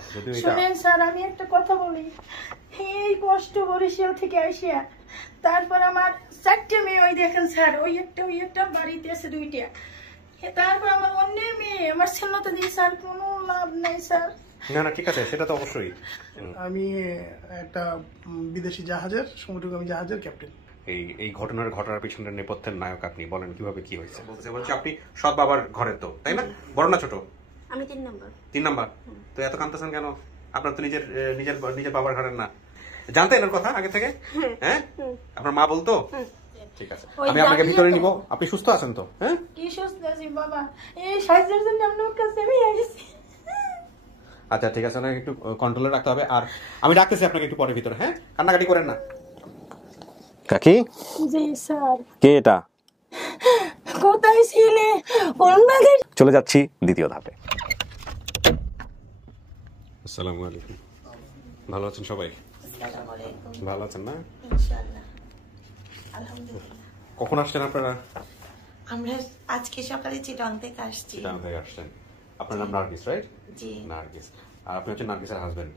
কথা, যদিও এটা শুনেন স্যার আমি একটা কথা বলি, এই কষ্ট বরিশাল থেকে আসিয়া তারপর আমার 4টে মেয়ে, ওই দেখেন স্যার, ওই একটা বাড়িতে আছে 2টা, তারপর আমার অন্যের মেয়ে আমার ছেলেটা দিয়ে স্যার কোনো লাভ নাই স্যার। না না ঠিক আছে, সেটা তো অবশ্যই। আমি একটা বিদেশি জাহাজের, সমুদ্রগামী জাহাজের ক্যাপ্টেন। এই ঘটনার পিছনের নেপথ্যের নায়ক আপনি, বলেন কিভাবে কি হয়েছে? বলছি আপনি সৎ বাবার ঘরের তো, তাই না? বড় না ছোট? আমি 3 নাম্বার। 3 নাম্বার? তো এত কাঁদতেছেন কেন? আপনার তো নিজের বাবার ঘরের না। জানতেন এর কথা আগে থেকে? হ্যাঁ, আপনার মা বলতো? ঠিক আছে, আমি আপনাকে ভিতরে নিব। আপনি সুস্থ আছেন তো? হ্যাঁ, কি সুস্থ আছি বাবা, এই সাহায্যের জন্য আপনার কাছে আমি এসেছি। আচ্ছা ঠিক আছে, আপনাকে একটু কন্ট্রোলে রাখতে হবে। আর আমি ডাকতেছি আপনাকে একটু পরে ভিতরে। হ্যাঁ, কান্নাকাটি করেন না। কাকি? জি স্যার। কে এটা? কোথায় ছিলে? চলে যাচ্ছি দ্বিতীয় ধাপে। আসসালামু আলাইকুম। ভালো আছেন সবাই? ভালো আছেন না? ইনশাআল্লাহ, আলহামদুলিল্লাহ। কখন আসছেন আপনারা? আমরা আজকে সকালে চিটং থেকে আসছি। চিটাগাং থেকে আসছেন। আপনার নাম নার্গিস, রাইট? জি। নার্গিস। আর আপনি হচ্ছেন নার্গিসের হাজবেন্ড।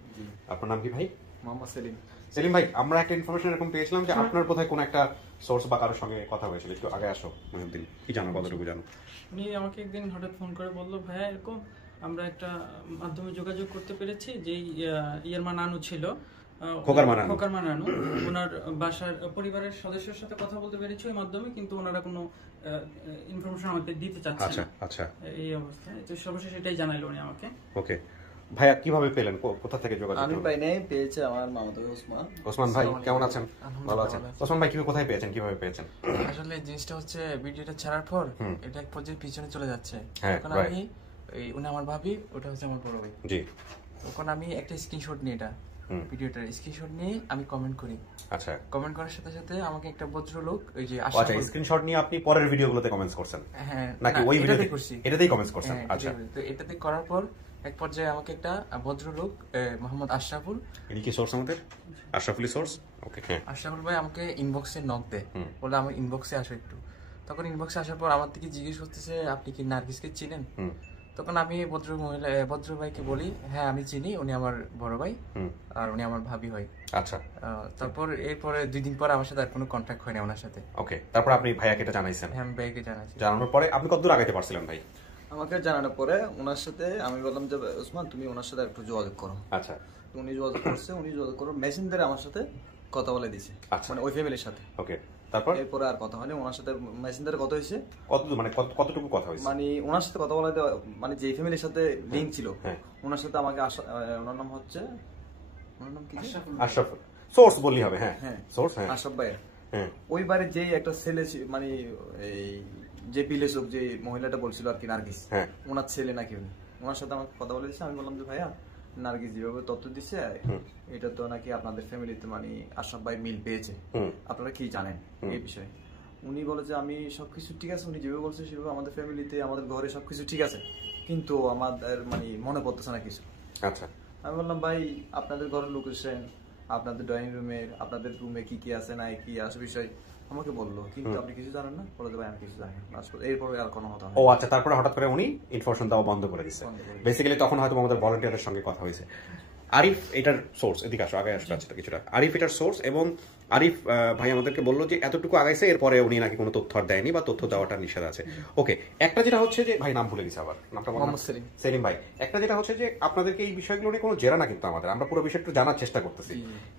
আপনার নাম কি ভাই? মোহাম্মদ সেলিম। সেলিম ভাই, আমরা একটা ইনফরমেশন এরকম পেয়েছিলাম যে আপনার বোধহয় কোনো একটা সোর্স বা কারোর সঙ্গে কথা হয়েছিল। একটু আগে আসো মহিউদ্দিন, কি জানো, কতটুকু জানো? উনি আমাকে একদিন হঠাৎ ফোন করে বললো, ভাইয়া এরকম আমরা একটা মাধ্যমে যোগাযোগ করতে পেরেছি, যে ইয়ের মা নানু ছিল, খোকার মা নানু, ওনার বাসার পরিবারের সদস্যের সাথে কথা বলতে পেরেছি ওই মাধ্যমে, কিন্তু ওনারা কোনো ইনফরমেশন আমাকে দিতে চাচ্ছে না। আচ্ছা, এই অবস্থায় তো সর্বশেষ এটাই জানাইলো উনি আমাকে। ওকে ভাইয়া, কিভাবে পেলেন, কোথা থেকে যোগাযোগ? আমি পাই নাই, পেয়েছে আমার মামাতো ওসমান ভাই। কেমন আছেন? ভালো আছেন। ওসমান ভাই, কোথায় পেয়েছেন, কিভাবে পেয়েছেন? আসলে জিনিসটা হচ্ছে ভিডিওটা ছাড়ার পর এটা এক পর্যায়ে পিছনে চলে যাচ্ছে, তখন আমি উনি আমার ভাবি, ওটা হচ্ছে আমার বড় ভাই। জি। তখন আমি একটা স্ক্রিনশট নিয়ে, এটা ভিডিওটার স্ক্রিনশট নিয়ে আমি কমেন্ট করি। আচ্ছা। কমেন্ট করার সাথে সাথে আমাকে একটা ভদ্রলোক, ওই যে আচ্ছা, স্ক্রিনশট নিয়ে আপনি পরের ভিডিওগুলোতে কমেন্টস করছেন? হ্যাঁ, নাকি ওই ভিডিওতে করছি? এটাতেই কমেন্টস করছেন? আচ্ছা। তো এটাতে করার পর এক পর্যায়ে আমাকে একটা ভদ্রলোক, মোহাম্মদ আশরাফুল, ইনি কি সোর্স আমাদের? আশরাফুলি সোর্স? ওকে, হ্যাঁ। আশরাফুল ভাই আমাকে ইনবক্সে নক দেয়, বলে আমার ইনবক্সে আসো একটু। তখন ইনবক্সে আসার পর আমার থেকে জিজ্ঞেস করতেছে, আপনি কি নার্গিসকে চিনেন? তখন আমি ভদ্র ভাইকে বলি, হ্যাঁ আমি চিনি, উনি আমার বড় ভাই আর উনি আমার ভাবি হয়। আচ্ছা। তারপর এরপরে 2 দিন পর আমার সাথে আর কোনো কন্ট্যাক্ট হয়নি ওনার সাথে। ওকে, তারপর আপনি ভাইয়াকে এটা জানাইছেন? হ্যাঁ, আমি ভাইকে জানাইছি। জানানোর পরে আপনি কতদূর আগাইতে পারছিলেন ভাই? আমাকে জানানোর পরে ওনার সাথে আমি বললাম যে ওসমান তুমি ওনার সাথে একটু যোগাযোগ করো। আচ্ছা। উনি যোগাযোগ করছে, উনি যোগাযোগ করো মেসেঞ্জারে আমার সাথে কথা বলে দিছে, মানে ওই ফ্যামিলির সাথে। ওকে, তারপর এরপরে আর কথা হয়নি। ওনার সাথে মেসেঞ্জারে কথা হয়েছে। কতদূর, মানে কতটুকু কথা হয়েছে? মানে ওনার সাথে কথা বলাতে, মানে যে ফ্যামিলির সাথে লিংক ছিল ওনার সাথে আমাকে, ওনার নাম হচ্ছে, ওনার নাম কি? আশরাফ। সোর্স বললি হবে? হ্যাঁ হ্যাঁ, সোর্স। হ্যাঁ, আশরাফ ভাই। হ্যাঁ, ওই বাড়ির যেই একটা ছেলে, মানে এই যে পিলেশক যে মহিলাটা বলছিল আর কি, নার্গিস, ওনার ছেলে নাকি উনি, ওনার সাথে আমাকে কথা বলে দিচ্ছে। আমি বললাম যে ভাইয়া, নার্গিস যেভাবে তথ্য দিচ্ছে এটা তো নাকি আপনাদের ফ্যামিলিতে মানে আশরাফ ভাই মিল পেয়েছে, আপনারা কি জানেন এই বিষয়ে? উনি বলে যে আমি সবকিছু ঠিক আছে, উনি যেভাবে বলছে সেভাবে আমাদের ফ্যামিলিতে আমাদের ঘরে সবকিছু ঠিক আছে, কিন্তু আমাদের মানে মনে পড়তেছে না কিছু। আচ্ছা। আমি বললাম ভাই, আপনাদের ঘরের লোকেশন, আপনাদের ড্রয়িং রুমের, আপনাদের রুমে কি কি আছে না কি আছে বিষয় আমাকে বললো, কিন্তু আপনি কিছু জানেন না। বলে ভাই আমি কিছু জানি না। এরপরে আর কোনো কথা। ও আচ্ছা, তারপরে হঠাৎ করে উনি ইনফরমেশন দেওয়া বন্ধ করে দিচ্ছে বেসিক্যালি। তখন হয়তো আমাদের ভলান্টিয়ারের সঙ্গে কথা হয়েছে। আরিফ এটার সোর্স, এদিকে আসো, আগে আসো কিছুটা। আরিফ এটার সোর্স, এবং আরিফ ভাই আমাদেরকে বললো যে এতটুকু আগাইছে, এরপরে উনি নাকি কোনো তথ্য আর দেয়নি বা তথ্য দেওয়াটা নিষেধ আছে। ওকে, একটা যেটা হচ্ছে যে, ভাই নাম ভুলে গেছি আবার, নামটা মোহাম্মদ সেলিম। সেলিম ভাই, একটা যেটা হচ্ছে যে আপনাদেরকে এই বিষয়গুলো নিয়ে কোনো জেরা না, কিন্তু আমরা পুরো বিষয়টা জানার চেষ্টা করতেছি।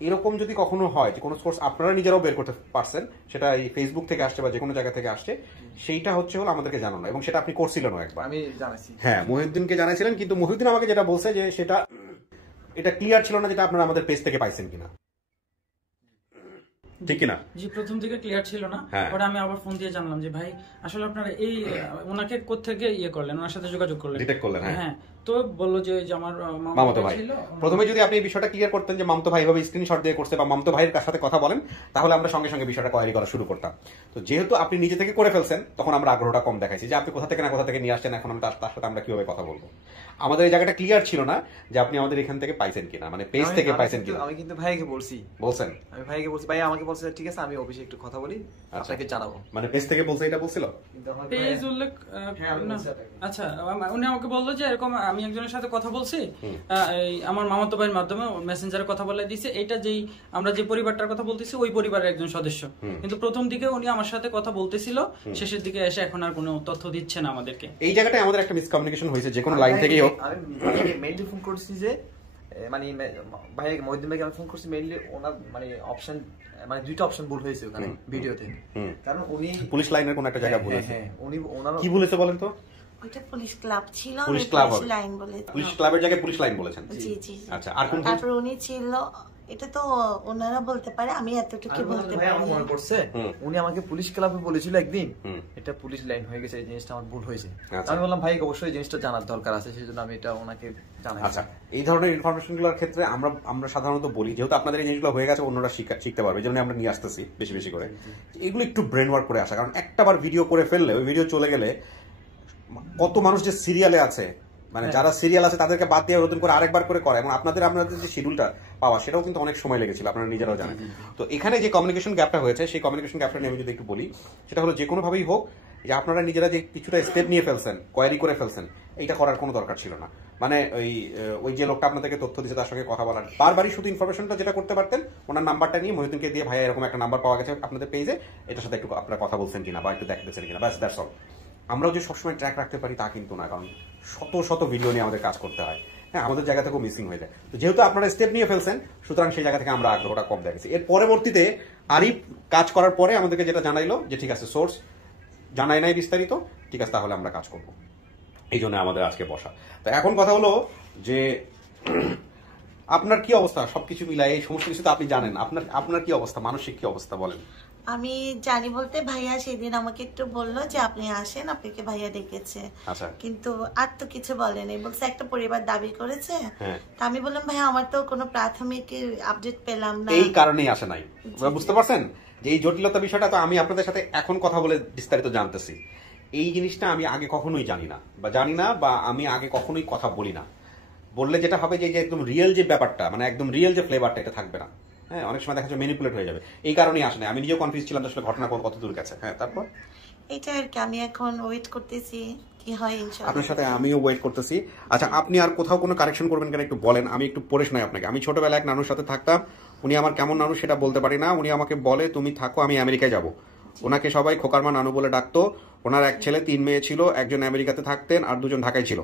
এরকম যদি কখনো হয় যে কোনো সোর্স আপনারা নিজেরাও বের করতে পারছেন, সেটা এই ফেসবুক থেকে আসছে বা যে কোনো জায়গা থেকে আসছে, সেইটা হচ্ছে হলো আমাদেরকে জানানো, এবং সেটা আপনি করছিলেন একবার। আমি জানাইছি, হ্যাঁ, মহিউদ্দিনকে জানাইছিলেন, কিন্তু মহিউদ্দিন আমাকে যেটা বলছে যে সেটা এটা ক্লিয়ার ছিল না, যেটা আপনারা আমাদের পেজ থেকে পাইছেন কিনা, ঠিক কিনা? জি, প্রথম থেকে ক্লিয়ার ছিল না। পরে আমি আবার ফোন দিয়ে জানলাম যে ভাই আসলে আপনারা এই ওনাকে কোত্থেকে ইয়ে করলেন, ওনার সাথে যোগাযোগ করলেন, ডিটেক্ট করলেন? হ্যাঁ। তো বললো যে আমার মামাতো ভাই। প্রথমে যদি আপনি এই বিষয়টা ক্লিয়ার করতেন যে মামতো ভাই এভাবে স্ক্রিনশট দিয়ে করছে বা মামতো ভাইয়ের সাথে কথা বলেন, তাহলে আমরা সঙ্গে সঙ্গে বিষয়টা কোয়ারি করা শুরু করতাম। তো যেহেতু আপনি নিজে থেকে করে ফেলছেন, তখন আমরা আগ্রহটা কম দেখাইছি যে আপনি কোথা থেকে নিয়ে আসছেন, এখন তার সাথে আমরা কিভাবে কথা বলবো। আমাদের এই জায়গাটা ক্লিয়ার ছিল না যে আপনি আমাদের এখান থেকে পাইছেন কিনা, মানে পেজ থেকে পাইছেন কিনা। আমি কিন্তু ভাইকে বলছি, আমি ভাইকে বলছি, ভাই আমাকে বলছে ঠিক আছে আমি অফিসে একটু কথা বলি আপনাকে জানাবো। মানে পেজ থেকে বলছে, এটা বলছিল পেজ উল্লেখ। আচ্ছা, উনি আমাকে বললো যে এরকম আমি একজনের সাথে কথা বলছি, আমার মামাতো ভাইয়ের মাধ্যমে মেসেঞ্জারে কথা বলে দিয়েছে, এটা যেই আমরা যে পরিবারটার কথা বলতেছি ওই পরিবারের একজন সদস্য। কিন্তু প্রথম দিকে উনি আমার সাথে কথা বলতেছিল, শেষের দিকে এসে এখন আর কোনো তথ্য দিচ্ছে না আমাদেরকে। এই জায়গাটায় আমাদের একটা মিসকমিউনিকেশন হয়েছে, যে কোনো লাইন থেকেই হোক। আমি মেইনলি ফোন করছি যে মানে ভাই মহিউদ্দিন ভাইকে আমি ফোন করছি মেইনলি ওনার মানে অপশন মানে দুইটা অপশন ভুল হয়েছে ওখানে ভিডিওতে, কারণ উনি পুলিশ লাইনের কোন একটা জায়গা বলেছে। হ্যাঁ উনি ওনার কি বলেছে বলেন তো? ওইটা পুলিশ ক্লাব ছিল, পুলিশ ক্লাব লাইন বলে, পুলিশ ক্লাবের জায়গায় পুলিশ লাইন বলেছেন। জি জি। আচ্ছা, আর কোন? তারপর উনি ছিল, এটা তো ওনারা বলতে পারে, আমি এতটুকু বলতে পারি। আমার মনে পড়ছে উনি আমাকে পুলিশ ক্লাবে বলেছিল একদিন এটা পুলিশ লাইন হয়ে গেছে, এই জিনিসটা আমার ভুল হয়েছে। আমি বললাম ভাই অবশ্যই জিনিসটা জানার দরকার আছে, সেজন্য আমি এটা ওনাকে জানাই। আচ্ছা, এই ধরনের ইনফরমেশনগুলোর ক্ষেত্রে আমরা সাধারণত বলি, যেহেতু আপনাদের এই জিনিসগুলো হয়ে গেছে অন্যরা শিখতে পারবে, এই জন্য আমরা নিয়ে আসতেছি বেশি বেশি করে এগুলো একটু ব্রেন ওয়ার্ক করে আসা। কারণ একটাবার ভিডিও করে ফেললে, ওই ভিডিও চলে গেলে কত মানুষ যে সিরিয়ালে আছে, মানে যারা সিরিয়াল আছে তাদেরকে বাদ দিয়ে নতুন করে আরেকবার করে করা, এবং আপনাদের যে শিডিউলটা পাওয়া সেটাও কিন্তু অনেক সময় লেগেছিল, আপনারা নিজেরাও জানেন। তো এখানে যে কমিউনিকেশন গ্যাপটা হয়েছে, সেই কমিউনিকেশন গ্যাপটা নিয়ে আমি যদি একটু বলি, সেটা হলো যে কোনোভাবেই হোক যে আপনারা নিজেরা যে কিছুটা স্টেপ নিয়ে ফেলছেন, কোয়ারি করে ফেলছেন, এইটা করার কোনো দরকার ছিল না। মানে ওই যে লোকটা আপনাদেরকে তথ্য দিচ্ছে তার সঙ্গে কথা বলার বারবারই শুধু ইনফরমেশনটা যেটা করতে পারতেন, ওনার নাম্বারটা নিয়ে মহিউদ্দিনকে দিয়ে, ভাইয়া এরকম একটা নাম্বার পাওয়া গেছে আপনাদের পেজে, এটার সাথে একটু আপনারা কথা বলছেন কিনা বা একটু দেখতেছেন কিনা, ব্যাস দ্যাটস অল। আমরাও যে সবসময় ট্র্যাক রাখতে পারি তা কিন্তু না, কারণ শত শত ভিডিও নিয়ে আমাদের কাজ করতে হয়। হ্যাঁ, আমাদের জায়গা থেকেও মিসিং হয়ে যায়। তো যেহেতু আপনারা স্টেপ নিয়ে ফেলছেন, সুতরাং সেই জায়গা থেকে আমরা আগ্রহটা কম দেখেছি। এর পরবর্তীতে আরিফ কাজ করার পরে আমাদেরকে যেটা জানাইলো যে ঠিক আছে, সোর্স জানাই নাই বিস্তারিত, ঠিক আছে তাহলে আমরা কাজ করব, এই জন্য আমাদের আজকে বসা। তো এখন কথা হলো যে আপনার কি অবস্থা, সবকিছু মিলাই এই সমস্ত কিছু তো আপনি জানেন, আপনার কি অবস্থা, মানসিক কি অবস্থা বলেন? আমি জানি বলতে ভাইয়া সেদিন আমাকে একটু বললো যে আপনি আসেন, আপনাকে ভাইয়া ডেকেছে, কিন্তু আর তো কিছু বলেনি, বলছে একটা পরিবার দাবি করেছে। তা আমি বললাম ভাইয়া আমার তো কোনো প্রাথমিক আপডেট পেলাম না, এই কারণেই আসে নাই। বুঝতে পারছেন যে এই জটিলতা বিষয়টা তো আমি আপনাদের সাথে এখন কথা বলে বিস্তারিত জানতেছি। এই জিনিসটা আমি আগে কখনোই জানি না, বা আমি আগে কখনোই কথা বলি না। বললে যেটা হবে যে একদম রিয়েল যে ব্যাপারটা, মানে একদম রিয়েল যে ফ্লেভারটা, এটা থাকবে না। হ্যাঁ, অনেক সময় দেখা যাচ্ছে ম্যানিপুলেট হয়ে যাবে, এই কারণেই আসে না। আমি নিজেও কনফিউজ ছিলাম আসলে ঘটনা কত দূর গেছে। হ্যাঁ, তারপর এটা আর কি, আমি এখন ওয়েট করতেছি কি হয় ইনশাআল্লাহ। আপনার সাথে আমিও ওয়েট করতেছি। আচ্ছা, আপনি আর কোথাও কোনো কারেকশন করবেন কিনা একটু বলেন, আমি একটু পড়ে শোনাই আপনাকে। আমি ছোটবেলায় এক নানুর সাথে থাকতাম, উনি আমার কেমন নানু সেটা বলতে পারি না, উনি আমাকে বলে তুমি থাকো, আমি আমেরিকায় যাব। ওনাকে সবাই খোকার মা নানু বলে ডাকতো। ওনার এক ছেলে 3 মেয়ে ছিল, একজন আমেরিকাতে থাকতেন আর 2জন ঢাকায় ছিল।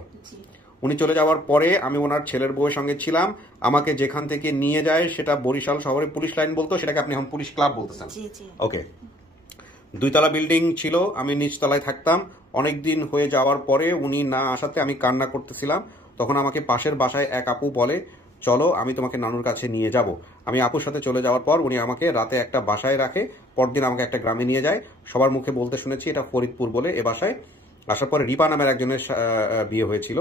উনি চলে যাওয়ার পরে আমি ওনার ছেলের বউয়ের সঙ্গে ছিলাম। আমাকে যেখান থেকে নিয়ে যায় সেটা বরিশাল শহরে পুলিশ লাইন বলতো, সেটাকে আপনি এখন পুলিশ ক্লাব বলতেছেন। ওকে, 2 তলা বিল্ডিং ছিল, আমি নিচতলায় থাকতাম। অনেক দিন হয়ে যাওয়ার পরে উনি না আসাতে আমি কান্না করতেছিলাম। তখন আমাকে পাশের বাসায় এক আপু বলে চলো আমি তোমাকে নানুর কাছে নিয়ে যাব। আমি আপুর সাথে চলে যাওয়ার পর উনি আমাকে রাতে একটা বাসায় রাখে, পরদিন আমাকে একটা গ্রামে নিয়ে যায়। সবার মুখে বলতে শুনেছি এটা ফরিদপুর বলে। এ বাসায় আসার পরে রিপা নামের একজনের বিয়ে হয়েছিল।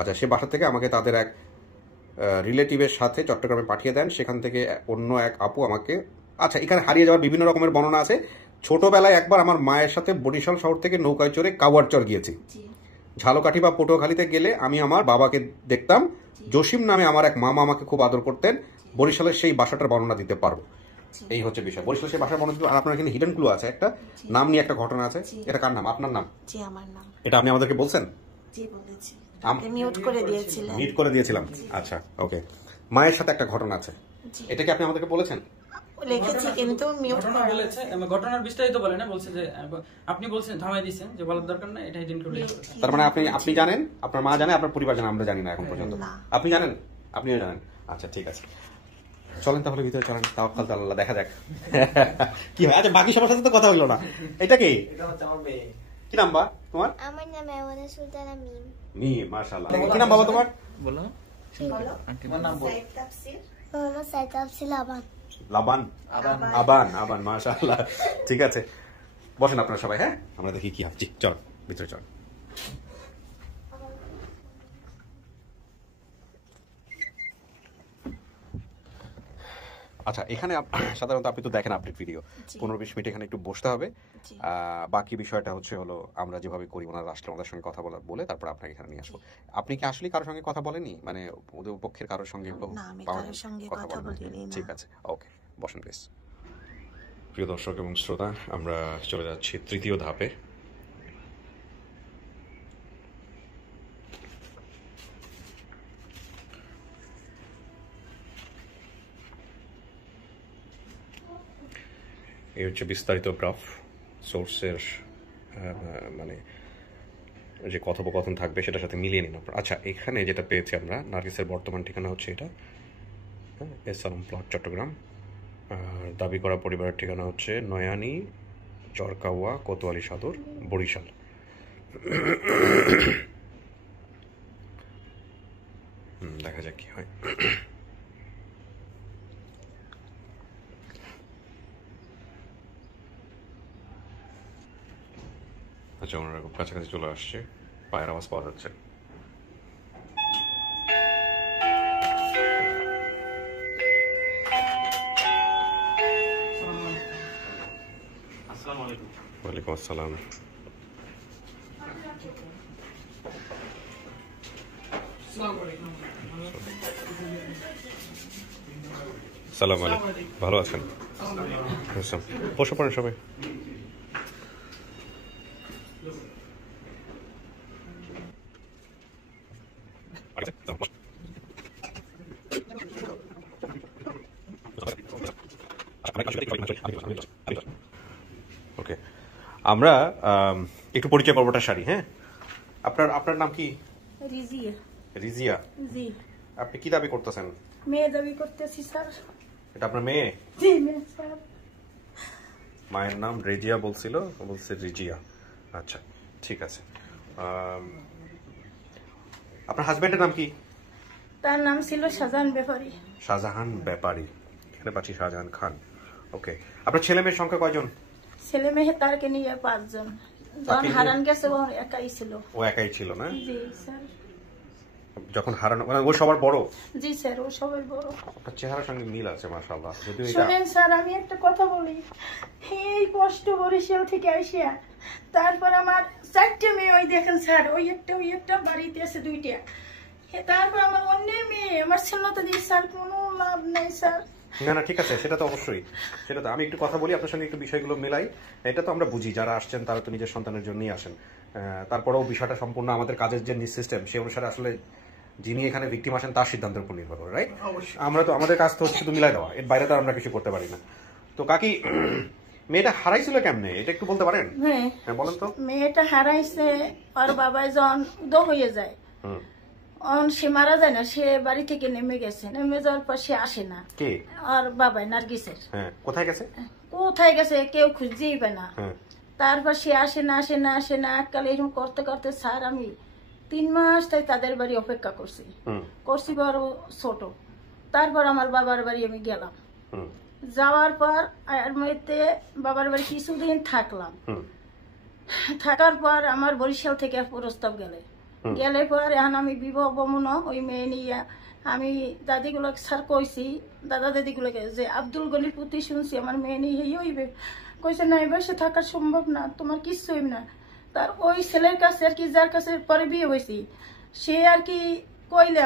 আচ্ছা, সে বাসা থেকে আমাকে তাদের এক রিলেটিভের সাথে চট্টগ্রামে পাঠিয়ে দেন। সেখান থেকে অন্য এক আপু আমাকে, আচ্ছা এখানে হারিয়ে যাওয়ার বিভিন্ন রকমের বর্ণনা আছে। ছোটবেলায় একবার আমার মায়ের সাথে বরিশাল শহর থেকে নৌকায় চড়ে কাওয়ারচর গিয়েছি। ঝালকাঠি বা পটুয়াখালীতে গেলে আমি আমার বাবাকে দেখতাম। জসিম নামে আমার এক মামা আমাকে খুব আদর করতেন। বরিশালের সেই বাসাটার বর্ণনা দিতে পারবো। এই হচ্ছে বিষয়, বরিশালের সেই বাসার বর্ণনা দিতে। আর আপনার এখানে হিডেন ক্লু আছে, একটা নাম নিয়ে একটা ঘটনা আছে। এটা কার নাম? আপনার নাম? জি, আমার নাম। এটা আপনি আমাদেরকে বলছেন? জি, বলেছি। মিউট করে দিয়েছিলেন। মিউট করে দিয়েছিলাম। আচ্ছা, ওকে। মায়ের সাথে একটা ঘটনা আছে, এটা কি আপনি আমাদেরকে বলেছেন? লিখেছি কিন্তু মিউট করে বলেছে। ঘটনার বিস্তারিত বলে না, বলছে যে আপনি বলছেন থামাই দিয়েছেন যে বলার দরকার না, এটা হিডেন করে। তার মানে আপনি জানেন, আপনার মা জানে, আপনার পরিবার জানে, আমরা জানি না এখন পর্যন্ত। আপনি জানেন? আপনিও জানেন? আচ্ছা, ঠিক আছে, চলেন তাহলে ভিতরে চলেন। তাওয়াক্কাল আল্লাহ, দেখা যাক কি হয়। আচ্ছা, বাকি সবার সাথে তো কথা হলো না। এটা কি? এটা হচ্ছে আমার মেয়ে। কি নাম বা তোমার? আমার নাম এওয়ানা সুলতানা মিম। মিম, মাশাআল্লাহ। কি নাম বাবা তোমার? বলো। তোমার নাম বলো। মোহাম্মদ সাইদ তাফসিল আবান। লাবান, আবান, মাশাআল্লাহ। ঠিক আছে, বসেন আপনারা সবাই। হ্যাঁ, আমরা দেখি কি ভাবছি। চল ভিতরে চল। আচ্ছা, এখানে সাধারণত আপনি তো দেখেন আপডেট ভিডিও, 15-20 মিনিট এখানে একটু বসতে হবে। বাকি বিষয়টা হলো আমরা যেভাবে করি, ওনারা আসলে আমাদের সঙ্গে কথা বলে তারপর আপনাকে এখানে নিয়ে আসবো। আপনি কি আসলে কারোর সঙ্গে কথা বলেনি, মানে ওদের পক্ষের কারোর সঙ্গে? কথা বলিনি। ঠিক আছে, ওকে, বসেন প্লিজ। প্রিয় দর্শক এবং শ্রোতা, আমরা চলে যাচ্ছি তৃতীয় ধাপে। এই হচ্ছে বিস্তারিত গ্রাফ, সোর্সের মানে যে কথোপকথন থাকবে সেটার সাথে মিলিয়ে নিন আপনারা। আচ্ছা, এখানে যেটা পেয়েছি আমরা, নার্গিসের বর্তমান ঠিকানা হচ্ছে এটা, এস আলম প্লট, চট্টগ্রাম। আর দাবি করা পরিবারের ঠিকানা হচ্ছে নয়ানী, চরকাওয়া, কোতোয়ালি সদর, বরিশাল। দেখা যাক কি হয়। আচ্ছা, ওনারা খুব কাছাকাছি চলে আসছে, পায়ের আওয়াজ পাওয়া যাচ্ছে। ওয়ালাইকুম আসসালাম। সালাম আলাইকুম, ভালো আছেন? বসে পড়েন সবাই। ওকে, আমরা একটু পরিচয় পর্বটা সারি। হ্যাঁ, আপনার নাম কি? রিজিয়া। রিজিয়া, জি। আপনি কি দাবি করতেছেন? মেয়ে দাবি করতেছি স্যার। এটা আপনার মেয়ে? জি মেয়ে স্যার। মায়ের নাম রেজিয়া বলছিল, বলছে রিজিয়া। আচ্ছা, ঠিক আছে। আপনার হাজবেন্ডের নাম কি? তার নাম ছিল শাহজাহান ব্যাপারী। শাহজাহান ব্যাপারী, এখানে পাচ্ছি শাহজাহান খান। ওকে, আপনার ছেলে মেয়ের সংখ্যা কয়জন? ছেলে মেয়ে তারকে নিয়ে 5 জন। যখন হারান গেছে ও একাই ছিল। ও একাই ছিল না? জি স্যার। যখন হারানো, মানে ও সবার বড়? জি স্যার, ও সবার বড়। আপনার চেহারার সঙ্গে মিল আছে মাশাআল্লাহ। যদিও এটা শুনেন স্যার, আমি একটা কথা বলি। এই কষ্ট বরিশাল থেকে আসিয়া তারপর আমার 4টে মেয়ে, ওই দেখেন স্যার, ওই একটা বাড়িতে আছে 2টা। তারপর আমার অন্যের মেয়ে, আমার ছেলেটা দিয়ে স্যার কোনো লাভ নাই স্যার। না, ঠিক আছে, সেটা তো অবশ্যই। সেটা তো আমি একটু কথা বলি আপনার সঙ্গে, একটু বিষয়গুলো মেলাই। এটা তো আমরা বুঝি, যারা আসছেন তারা তো নিজের সন্তানের জন্যই আসেন। তারপরেও বিষয়টা সম্পূর্ণ আমাদের কাজের যে সিস্টেম, সে অনুসারে আসলে যিনি এখানে ভিকটিম আসেন তার সিদ্ধান্তের উপর নির্ভর করে, রাইট? আমরা তো আমাদের কাজ তো হচ্ছে শুধু মিলাই দেওয়া, এর বাইরে তো আমরা কিছু করতে পারি না। তো কাকি, মেয়েটা হারাইছিল কেমনে, এটা একটু বলতে পারেন? হ্যাঁ বলেন তো। মেয়েটা হারাইছে, ওর বাবা যখন উদয় হয়ে যায়, সে মারা যায় না, সে বাড়ি থেকে নেমে গেছে। নেমে যাওয়ার পর সে আসে না। কে? আর বাবা নার্গিসের। কোথায় গেছে? কোথায় গেছে কেউ খুঁজেই পায় না। তারপর সে আসে না। এককাল এরকম করতে করতে স্যার আমি 3 মাস তাই তাদের বাড়ি অপেক্ষা করছি বড় ছোট। তারপর আমার বাবার বাড়ি আমি গেলাম। যাওয়ার পর এর মধ্যে বাবার বাড়ি কিছুদিন থাকলাম। থাকার পর আমার বরিশাল থেকে প্রস্তাব গেলে পর এখন আমি বিবাহ বমন ওই মেয়ে নিয়ে আমি দাদিগুলো স্যার কইছি, দাদা দাদিগুলোকে যে আব্দুল গনির প্রতি শুনছি আমার মেয়ে নিয়ে হইবে। কইছে না, এই বয়সে থাকা সম্ভব না, তোমার কিচ্ছু হইবে না। তার ওই ছেলের কাছে আর কি, যার কাছে পরে বিয়ে হয়েছি, সে আর কি কইলে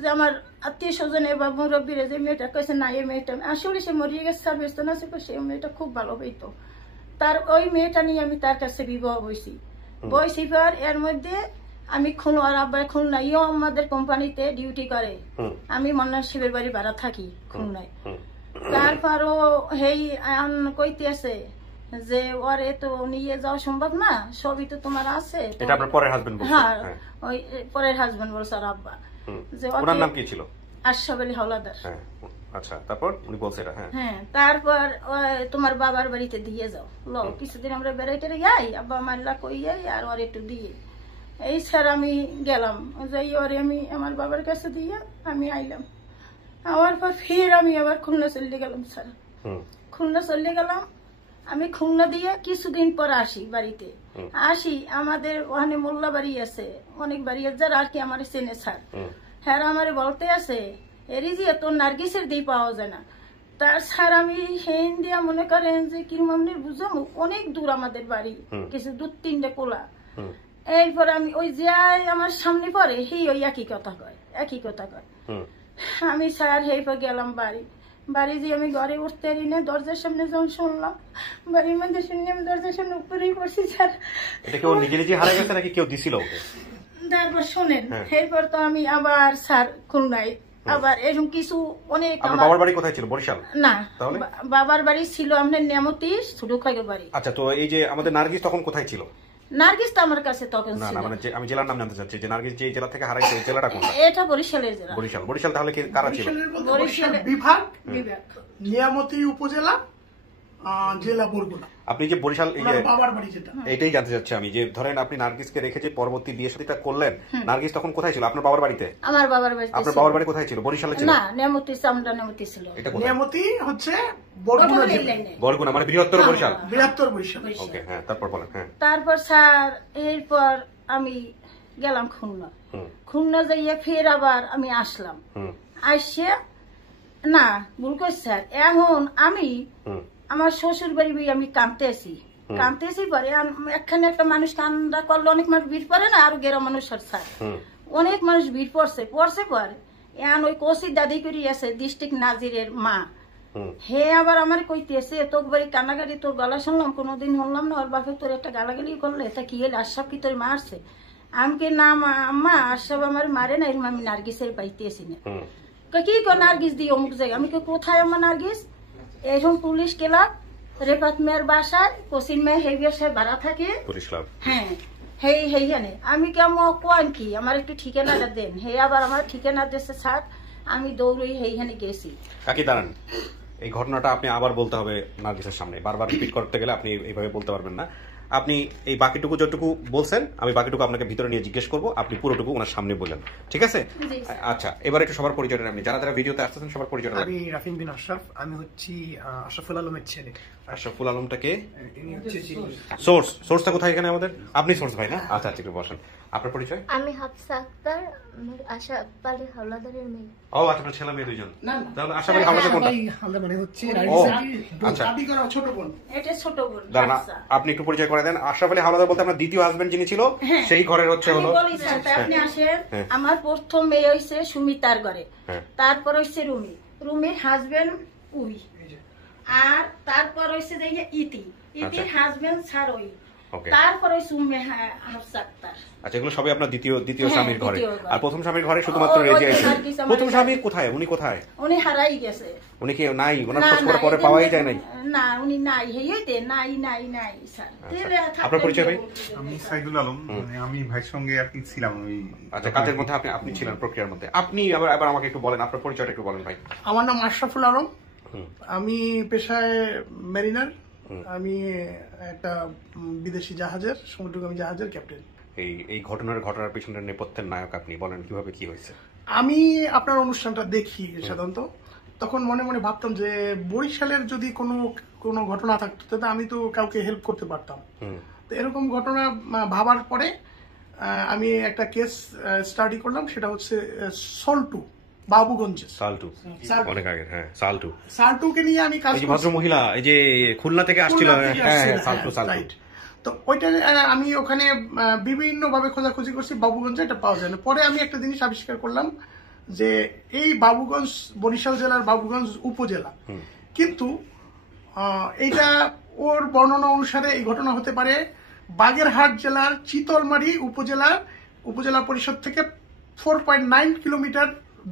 যে আমার আত্মীয় স্বজনে বা মুরব্বীরে যে মেয়েটা, কইছে না এই মেয়েটা আসলে সে মরিয়ে গেছে, স্যার ব্যস্ত না, সে মেয়েটা খুব ভালো হইতো। তার ওই মেয়েটা নিয়ে আমি তার কাছে বিবাহ বইছি পর এর মধ্যে আমি আর আব্বা খুলনায় আমাদের কোম্পানিতে ডিউটি করে, আমি মন্না শিবের বাড়ি ভাড়া থাকি খুলনায়। তারপরও হেই কইতে আছে যে ওরে তো নিয়ে যাওয়া সম্ভব না, সবই তো তোমার আছে। এটা আপনার পরের হাজবেন্ড বলছে? হ্যাঁ, ওই পরের হাজবেন্ড বলছে আর আব্বা। যে ওনার নাম কি ছিল? আশরাফ আলী হাওলাদার। আচ্ছা, তারপর উনি বলছে এটা? হ্যাঁ, তারপর তোমার বাবার বাড়িতে দিয়ে যাও, লো কিছুদিন আমরা বেড়াইতে যাই, আব্বা মাল্লা কই যাই আর ওর একটু দিয়ে। এই স্যার আমি গেলাম, যাই ওরে আমি আমার বাবার কাছে দিয়ে আমি আইলাম। আমার পর ফির আমি আবার খুলনা চলে গেলাম স্যার। খুলনা চলে গেলাম, আমি খুলনা দিয়ে কিছুদিন পর আসি বাড়িতে। আমাদের ওখানে মোল্লা বাড়ি আছে, অনেক বাড়ি আছে, যারা আর কি আমার চেনে স্যার। হ্যাঁ, আমার বলতে আছে রিজিয়া তোর নার্গিসের দিয়ে পাওয়া যায় না। তার স্যার আমি হিন্দিয়া মনে করেন যে কি মামনি বুঝাম অনেক দূর আমাদের বাড়ি, কিছু 2-3টা কোলা। এরপর আমি ওই যে আমার সামনে পরে সেই ওই একই কথা কয়। আমি স্যার হেরপর গেলাম বাড়ি যে আমি ঘরে উঠতে পারি না, দরজার সামনে যখন শুনলাম বাড়ির মধ্যে শুনে আমি দরজার সামনে উপরেই পড়ছি স্যার। তারপর শোনেন এরপর তো আমি আবার স্যার খুলনায় আবার এরকম কিছু অনেক। বাবার বাড়ি কোথায় ছিল? বরিশাল না, বাবার বাড়ি ছিল আমাদের নেমতি ছোট খাইগো বাড়ি। আচ্ছা, তো এই যে আমাদের নার্গিস তখন কোথায় ছিল? নার্গিস তো আমার কাছে তখন ছিল না, মানে আমি জেলার নাম জানতে চাচ্ছি যে নার্গিস যে জেলা থেকে হারাইছে ওই জেলাটা কোনটা? এটা বরিশালের জেলা। বরিশাল তাহলে কারা ছিল? বরিশাল বিভাগ, নিয়ামতি উপজেলা, জেলা বরগুনা। আপনি যে বরিশাল বাবার বাড়ি যেটা, এটাই জানতে চাচ্ছি আমি, যে ধরেন আপনি নার্গিসকে রেখে যে পরবর্তী বিয়ে শাদীটা করলেন, নার্গিস তখন কোথায় ছিল? আপনার বাবার বাড়িতে? আমার বাবার বাড়িতে। আপনার বাবার বাড়ি কোথায় ছিল? বরিশালে ছিল? না, নেমতি ছিল। নেমতি হচ্ছে বরগুনা জেলা, বরগুনা মানে বৃহত্তর বরিশাল। ওকে, হ্যাঁ, তারপর বলেন। হ্যাঁ, তারপর স্যার এরপর আমি গেলাম খুলনা যাইয়া ফের আবার আমি আসলাম। আসে না ভুল করছি স্যার, এখন আমি আমার শ্বশুর বাড়ি আমি কাঁদতেছি পরে একখানে একটা মানুষ কান্দা করলে অনেক মানুষ ভিড় পড়ে না, আরো গেরা মানুষ স্যার অনেক মানুষ ভিড় পড়ছে পরে এখন ওই কৌশিক দাদি করি আছে ডিস্ট্রিক্ট নাজিরের মা, হে আবার আমার কইতেছে তোর বাড়ি কান্নাকাটি তোর গলা শুনলাম কোনোদিন শুনলাম না, ওর বাপে তোর একটা গালাগালি করলে তা কি হলে আশরাফ কি তোর মারছে? আমি কি না আম্মা আশরাফ আমার মারে না, এরম আমি নার্গিসের পাইতেছি না। কি কর নার্গিস দিয়ে অমুক জায়গায়, আমি কোথায় আমার নার্গিস? এরকম পুলিশ ক্লাব রেফাত মেয়ের বাসায় কোচিন মেয়ে হেভিয়ার সাহেব ভাড়া থাকে পুলিশ ক্লাব। হ্যাঁ, হেই জানে আমি কেমন কোন কি আমার একটু ঠিকানাটা দেন। হে আবার আমার ঠিকানা দিয়েছে স্যার, আমি দৌড়ই হেইখানে গেছি। কাকি দাঁড়ান, এই ঘটনাটা আপনি আবার বলতে হবে নার্গিসের সামনে, বারবার রিপিট করতে গেলে আপনি এইভাবে বলতে পারবেন না। আপনি এই বাকিটুকু যতটুকু বলছেন আমি বাকিটুকু আপনাকে ভিতরে নিয়ে জিজ্ঞেস করবো, আপনি পুরোটুকু ওনার সামনে বললেন, ঠিক আছে? আচ্ছা, এবার একটু সবার পরিচয়টা আপনি, যারা ভিডিওতে আসতেছেন সবার পরিচয়টা। আমি রাফিন বিন আশরাফ, আমি হচ্ছি আশরাফুল আলমের ছেলে। আশরাফুল আলমটাকে সোর্সটা কোথায় এখানে আমাদের? আপনি সোর্স ভাই না? আচ্ছা, একটু বসেন। আপনার পরিচয়? আমি হাফসা আক্তার, আশরাফ আলী হাওলাদারের মেয়ে। ও আচ্ছা, আপনার ছেলে মেয়ে দুইজন। তাহলে আশরাফ আলী হাওলাদার কোনটা? হাওলাদার মানে হচ্ছে আচ্ছা, ছোট বোন। এটা ছোট বোন। দাঁড়ান, আপনি একটু পরিচয় করে দেন। আশরাফ আলী হাওলাদার বলতে আপনার দ্বিতীয় হাজবেন্ড যিনি ছিল সেই ঘরের হচ্ছে হলো। আপনি আসেন, আমার প্রথম মেয়ে হইছে সুমিতার ঘরে, তারপর হইছে রুমির হাজবেন্ড উই, আর তারপর হইছে যে ইতির হাজবেন্ড স্যার ওই, তারপর হইছে হাফসা আক্তার। আচ্ছা, এগুলো সবই আপনার দ্বিতীয় স্বামীর ঘরে। আর প্রথম স্বামীর ঘরে শুধুমাত্র রেজে আছে। প্রথম স্বামী কোথায়? উনি কোথায়? উনি হারাই গেছে। উনি কি নাই? ওনার খোঁজ পরে পাওয়াই যায় নাই? না, উনি নাই, হেইতে নাই স্যার। আপনার পরিচয় ভাই? আমি সাইদুল আলম, মানে আমি ভাইয়ের সঙ্গে আর কি ছিলাম ওই। আচ্ছা, কাজের মধ্যে আপনি ছিলেন, প্রক্রিয়ার মধ্যে। আপনি আবার আমাকে একটু বলেন, আপনার পরিচয়টা একটু বলেন ভাই। আমার নাম আশরাফুল আলম, আমি পেশায় মেরিনার, আমি একটা বিদেশি জাহাজের, সমুদ্রগামী জাহাজের ক্যাপ্টেন। এই ঘটনার পিছনের নেপথ্যের নায়ক আপনি, বলেন কিভাবে কি হয়েছে? আমি আপনার অনুষ্ঠানটা দেখি সাধারণত, তখন মনে মনে ভাবতাম যে বরিশালের যদি কোনো ঘটনা থাকতো তাহলে আমি তো কাউকে হেল্প করতে পারতাম। তো এরকম ঘটনা ভাবার পরে আমি একটা কেস স্টাডি করলাম, সেটা হচ্ছে সল্টু বাবুগঞ্জে। অনেক আগে। হ্যাঁ, সাল্টুকে নিয়ে আমি কাজ, ভদ্র মহিলা এই যে খুলনা থেকে আসছিল। তো ওইটা আমি ওখানে বিভিন্ন ভাবে খোঁজাখুঁজি করছি, বাবুগঞ্জে এটা পাওয়া যায় না। পরে আমি একটা জিনিস আবিষ্কার করলাম যে এই বাবুগঞ্জ বরিশাল জেলার বাবুগঞ্জ উপজেলা, কিন্তু এইটা ওর বর্ণনা অনুসারে এই ঘটনা হতে পারে বাগেরহাট জেলার চিতলমারি উপজেলা পরিষদ থেকে 4.9 কিলোমিটার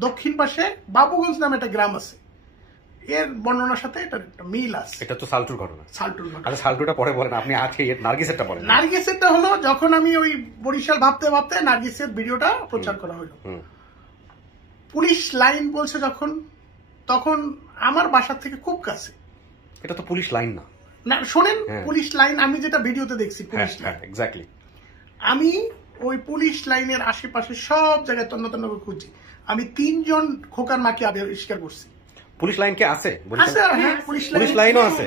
দক্ষিণ পাশে বাবুগঞ্জ নামে একটা গ্রাম আছে। এর বর্ণনার সাথে এটা একটা মিল আছে। এটা তো সাল্টুর ঘটনা। আচ্ছা, সাল্টুটা পরে বলেন, আপনি আজকে নার্গিসেরটা বলেন। নার্গিসেরটা হলো যখন আমি ওই বরিশাল ভাবতে নার্গিসের ভিডিওটা প্রচার করা হলো, পুলিশ লাইন বলছে তখন আমার বাসার থেকে খুব কাছে। এটা তো পুলিশ লাইন না। না, শোনেন, পুলিশ লাইন আমি যেটা ভিডিওতে দেখছি, পুলিশ লাইন এক্স্যাক্টলি। আমি ওই পুলিশ লাইনের আশেপাশে সব জায়গায় তন্ন করে খুঁজছি। আমি 3 জন খোকার মাকে আবিষ্কার করছি। পুলিশ লাইন কে আছে? পুলিশ লাইনও আছে?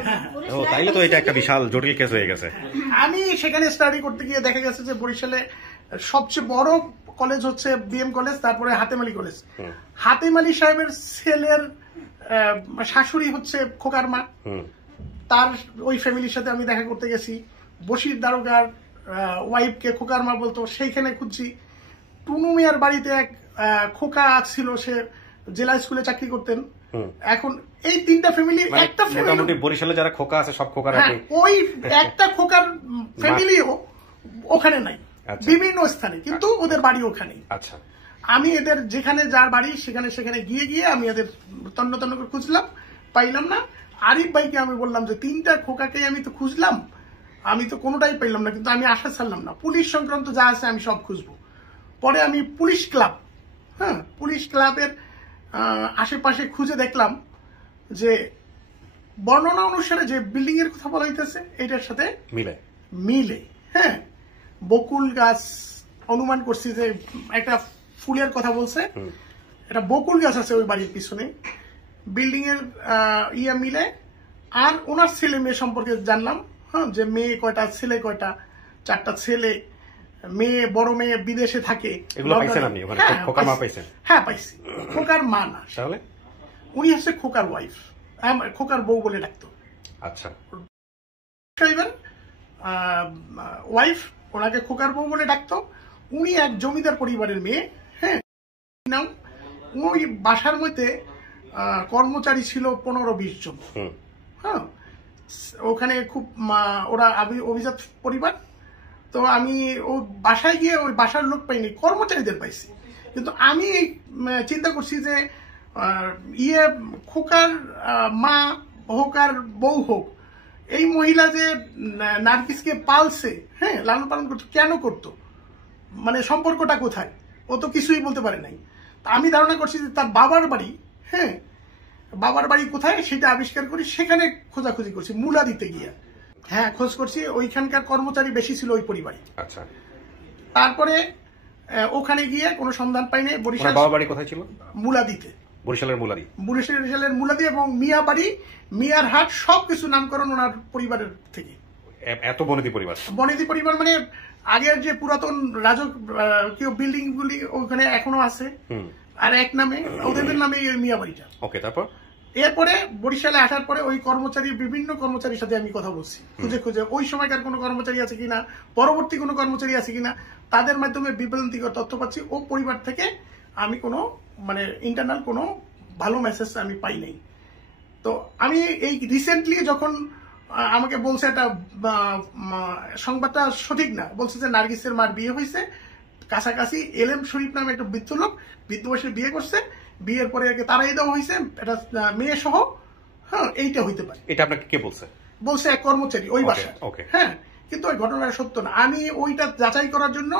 ও, তাইলে তো এটা একটা বিশাল জটিল কেস হয়ে গেছে। আমি সেখানে স্টাডি করতে গিয়ে দেখা গেছে যে বরিশালে সবচেয়ে বড় কলেজ হচ্ছে বিএম কলেজ, তারপরে হাতেম আলী কলেজ। হাতেম আলী সাহেবের ছেলের শাশুড়ি হচ্ছে খোকার মা, তার ওই ফ্যামিলির সাথে আমি দেখা করতে গেছি। বশির দারোগার ওয়াইফকে খোকার মা বলতো, সেইখানে খুঁজছি। টুনু মিয়ার বাড়িতে এক খোকা ছিল, সে জেলা স্কুলে চাকরি করতেন। এখন এই তিনটা ফ্যামিলি, একটা মোটামুটি বরিশালে যারা খোকা আছে সব খোকার, ওই একটা খোকার ফ্যামিলিও ওখানে নাই, বিভিন্ন স্থানে, কিন্তু ওদের বাড়ি ওখানে। আচ্ছা, আমি এদের যেখানে যার বাড়ি সেখানে সেখানে গিয়ে গিয়ে আমি এদের তন্ন তন্ন করে খুঁজলাম, পাইলাম না। আরিফ ভাইকে আমি বললাম যে তিনটা খোকাকে আমি তো খুঁজলাম, আমি তো কোনোটাই পাইলাম না, কিন্তু আমি আশা ছাড়লাম না, পুলিশ সংক্রান্ত যা আছে আমি সব খুঁজবো। পরে আমি পুলিশ ক্লাব, পুলিশ ক্লাবের আশেপাশে খুঁজে দেখলাম যে বর্ণনা অনুসারে যে বিল্ডিং এর কথা বলা হইতেছে এটার সাথে মিলে। বকুল গাছ অনুমান করছি যে একটা ফুলের কথা বলছে, এটা বকুল গাছ আছে ওই বাড়ির পিছনে, বিল্ডিং এর মিলে। আর ওনার ছেলে মেয়ে সম্পর্কে জানলাম, যে মেয়ে কয়টা, ছেলে কয়টা, 4টা ছেলে, মেয়ে, বড় মেয়ে বিদেশে থাকে। হ্যাঁ পাইছি। খোকার মা না, উনি হচ্ছে খোকার ওয়াইফ, খোকার বউ বলে ডাকতো। আচ্ছা, ওয়াইফ, ওনাকে খোকার বউ বলে ডাকতো। উনি এক জমিদার পরিবারের মেয়ে। নাম, ওই বাসার মধ্যে কর্মচারী ছিল 15-20 জন। ওখানে খুব ওরা অভিজাত পরিবার। তো আমি ওই বাসায় গিয়ে ওই বাসার লোক পাইনি, কর্মচারীদের পাইছি। কিন্তু আমি চিন্তা করছি যে খোকার মা হোক আর বউ হোক, এই মহিলা যে নার্গিসকে পালছে, লালন পালন করতো, কেন করতো, মানে সম্পর্কটা কোথায়, ও তো কিছুই বলতে পারে নাই। আমি ধারণা করছি যে তার বাবার বাড়ি, বাবার বাড়ি কোথায় সেটা আবিষ্কার করি, সেখানে খোঁজাখুঁজি করছি মুলা দিতে গিয়ে। খোঁজ করছি, ওইখানকার কর্মচারী বেশি ছিল ওই পরিবারে। আচ্ছা, তারপরে ওখানে গিয়ে কোনো সন্ধান পাইনি। বরিশাল বাবার বাড়ি কোথায় ছিল? মুলাদিতে, বরিশালের মুলাদি এবং মিয়া বাড়ি, মিয়ার হাট, সবকিছু নামকরণ ওনার পরিবারের থেকে। এত বনেদি পরিবার মানে আগের যে পুরাতন রাজক বিল্ডিং গুলি ওখানে এখনো আছে, আর এক নামে ওদের নামে মিয়া বাড়িটা। ওকে, তারপর এরপরে বরিশালে আসার পরে ওই বিভিন্ন কর্মচারীর সাথে আমি কথা বলছি, খুঁজে খুঁজে ওই সময়কার কোনো কর্মচারী আছে কিনা, পরবর্তী কোনো কর্মচারী আছে কিনা, তাদের মাধ্যমে বিভ্রান্তিকর তথ্য পাচ্ছি। ও পরিবার থেকে আমি কোনো মানে ইন্টারনাল কোনো ভালো মেসেজ আমি পাই নাই। তো আমি এই রিসেন্টলি যখন আমাকে বলছে একটা সংবাদটা সঠিক না, বলছে যে নার্গিসের মার বিয়ে হয়েছে, কাছাকাছি এলএম শরীফ নামে একটা বৃদ্ধ লোক, বৃদ্ধ বয়সে বিয়ে করছে, বিয়ের পরে তারাই দেওয়া হয়েছে, এটা মেয়ে সহ। এইটা হইতে পারে। এটা আপনাকে কে বলছে? বলছে এক কর্মচারী ওই বাসায়। কিন্তু ওই ঘটনাটা সত্য না। আমি ওইটা যাচাই করার জন্য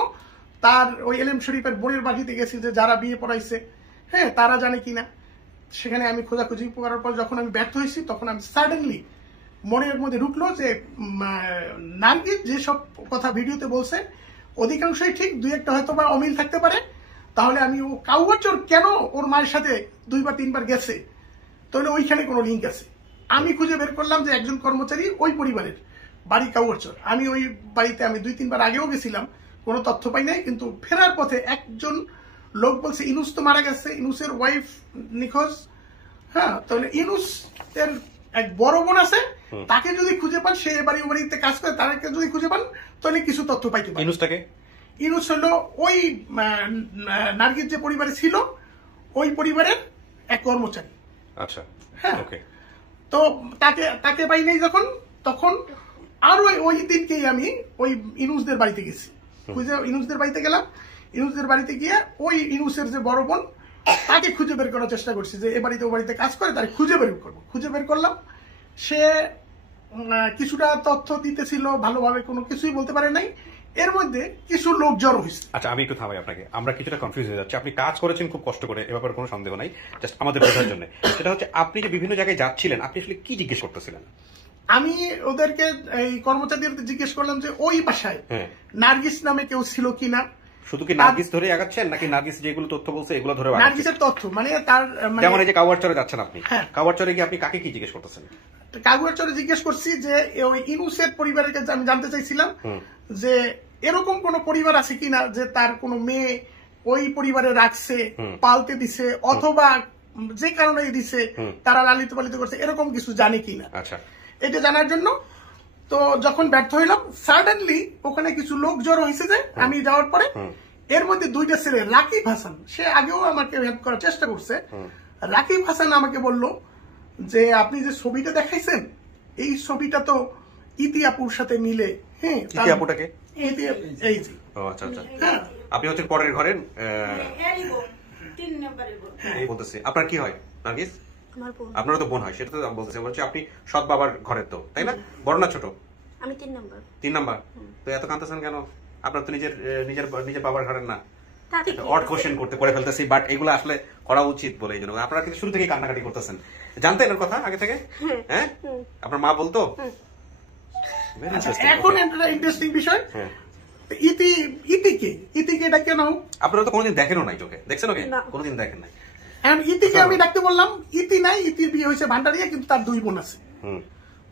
তার ওই এলএম শরীফের বোনের বাড়িতে গেছি, যে যারা বিয়ে পড়াইছে তারা জানে কিনা। সেখানে আমি খোঁজাখুঁজি করার পর যখন আমি ব্যর্থ হয়েছি, তখন আমি সাডেনলি মনের মধ্যে ঢুকলো যে নার্গিস যেসব কথা ভিডিওতে বলছে অধিকাংশই ঠিক, 2-1টা হয়তো বা অমিল থাকতে পারে। তাহলে আমি ও কাউয়াচর কেন ওর মায়ের সাথে 2-3 বার গেছে, তাহলে ওইখানে কোনো লিঙ্ক আছে। আমি খুঁজে বের করলাম যে একজন কর্মচারী ওই পরিবারের বাড়ি কাউয়াচর। আমি ওই বাড়িতে আমি 2-3 বার আগেও গেছিলাম, কোনো তথ্য পাই নাই। কিন্তু ফেরার পথে একজন লোক বলছে ইনুস তো মারা গেছে, ইনুসের ওয়াইফ নিখোঁজ। তাহলে ইনুস এর এক বড় বোন আছে, তাকে যদি খুঁজে পান, সে বাড়িতে কাজ করে, তাকে যদি খুঁজে পান তাহলে কিছু তথ্য পাইতে পারেন। ইনুস হলো ওই নার্গিস যে পরিবারে ছিল ওই পরিবারের এক কর্মচারী। আচ্ছা, তো তাকে পাই নাই যখন, তখন আর ওই দিনকেই আমি ওই ইনুসদের বাড়িতে গেছি, খুঁজে ইনুসদের বাড়িতে গেলাম। ইনুসদের বাড়িতে গিয়ে ওই ইনুসের যে বড় বোন, তাকে খুঁজে বের করার চেষ্টা করছি, যে এ বাড়িতে ও বাড়িতে কাজ করে, তাকে খুঁজে বের করবো। খুঁজে বের করলাম, সে কিছুটা তথ্য দিতেছিল, ভালোভাবে কোনো কিছুই বলতে পারে নাই। এর মধ্যে কিছু লোক জড়ো হয়েছে। আচ্ছা, আমি একটু থামাই আপনাকে, আমরা কিছুটা কনফিউজ হয়ে যাচ্ছি। আপনি কাজ করেছেন খুব কষ্ট করে, এ ব্যাপারে কোনো সন্দেহ নাই, জাস্ট আমাদের বোঝার জন্য। সেটা হচ্ছে আপনি যে বিভিন্ন জায়গায় যাচ্ছিলেন, আপনি আসলে কি জিজ্ঞেস করতেছিলেন? আমি ওদেরকে, এই কর্মচারীদের জিজ্ঞেস করলাম যে ওই বাসায় নার্গিস নামে কেউ ছিল কিনা। শুধু কি নার্গিস ধরে আগাচ্ছেন, নাকি নার্গিস যেগুলো তথ্য বলছে এগুলো ধরে? নার্গিসের তথ্য মানে তার, যেমন এই যে কাউয়াচরে যাচ্ছেন আপনি, কাউয়াচরে গিয়ে আপনি কাকে কি জিজ্ঞেস করতেছেন? কাউয়াচরে জিজ্ঞেস করছি যে ওই ইনুসের পরিবারের কাছে আমি জানতে চাইছিলাম যে এরকম কোন পরিবার আছে কিনা যে তার কোনো মেয়ে ওই পরিবারে রাখছে, পালতে দিছে, অথবা যে কারণে দিছে, তারা লালিত পালিত করছে, এরকম কিছু জানি কিনা এটা জানার জন্য। তো যখন ব্যর্থ হইলাম, সাডেনলি ওখানে কিছু লোক জড়ো হয়েছে যে আমি যাওয়ার পরে, এর মধ্যে দুইটা ছেলে, রাকিব হাসান, সে আগেও আমাকে হেল্প করার চেষ্টা করছে। রাকিব হাসান আমাকে বলল যে আপনি যে ছবিটা দেখাইছেন, এই ছবিটা তো ইতি আপুর সাথে মিলে। হ্যাঁ, ইতি আপুটাকে এই জি। ও আচ্ছা আচ্ছা, আপনি হচ্ছেন পরের ঘরের 3 নম্বরের বোন। বলতেছি আপনার কি হয় নার্গিস? আপনারও তো বোন হয়, সেটা তো বলতেছে। বলছি আপনি সৎ বাবার ঘরের তো, তাই না? বড় না ছোট? আমি 3 নম্বর। 3 নাম্বার। তো এত কাঁদতেছেন কেন? আপনার তো নিজের বাবার ঘরের না? অড কোশ্চেন করে ফেলতেছি, বাট এগুলো আসলে করা উচিত বলে এই জন্য। আপনারা কিন্তু শুরু থেকেই কান্নাকাটি করতেছেন। জানতেন এর কথা আগে থেকে? হ্যাঁ, আপনার মা বলতো? এখন একটা ইন্টারেস্টিং বিষয়, ইতিকে এটা কেন? আপনারা তো কোনোদিন দেখেনও নাই, চোখে দেখছেন? ওকে কোনোদিন দেখেন নাই। ইতিকে আমি ডাকতে বললাম, ইতি নাই, ইতির বিয়ে হয়েছে ভান্ডারিয়া, কিন্তু তার 2 বোন আছে।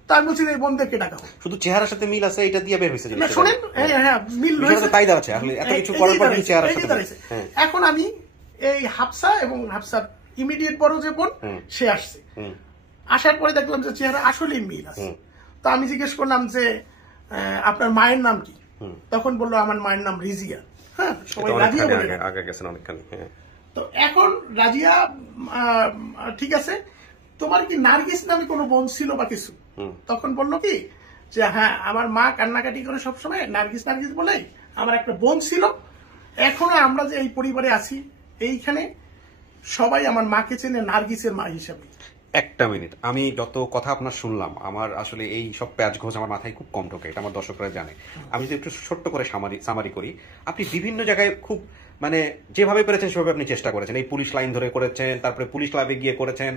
তার বলছি এই বোনদেরকে ডাকা হোক। শুধু চেহারার সাথে মিল আছে, এটা দিয়ে বের হয়েছে। শোনেন, হ্যাঁ মিল হয়েছে, তাই দাঁড়াচ্ছে আসলে এত কিছু করার পর চেহারার সাথে। এখন আমি এই হাফসা এবং হাফসার ইমিডিয়েট বড় যে বোন, সে আসছে। আসার পরে দেখলাম যে চেহারা আসলে মিল আছে। তো আমি জিজ্ঞেস করলাম যে আপনার মায়ের নাম কি? তখন বললো আমার মায়ের নাম রিজিয়া। হ্যাঁ, সবাই রাজিয়া বলে আগে গেছেন অনেকখানি। তো এখন রাজিয়া, ঠিক আছে, তোমার কি নার্গিস নামে কোনো বোন ছিল বা কিছু? তখন বললো কি যে হ্যাঁ, আমার মা কান্নাকাটি করে সবসময় নার্গিস নার্গিস বলে আমার একটা বোন ছিল। এখনো আমরা যে এই পরিবারে আছি, এইখানে সবাই আমার মাকে চেনে নার্গিসের মা হিসাবে। একটা মিনিট, আমি যত কথা আপনার শুনলাম, আমার আসলে এই সব প্যাচ ঘোষ আমার মাথায় খুব কম ঢোকে, এটা আমার দর্শকরা জানে। আমি যদি একটু ছোট্ট করে সামারি করি, আপনি বিভিন্ন জায়গায় খুব মানে যেভাবে পেরেছেন সেভাবে আপনি চেষ্টা করেছেন। এই পুলিশ লাইন ধরে করেছেন, তারপরে পুলিশ ক্লাবে গিয়ে করেছেন,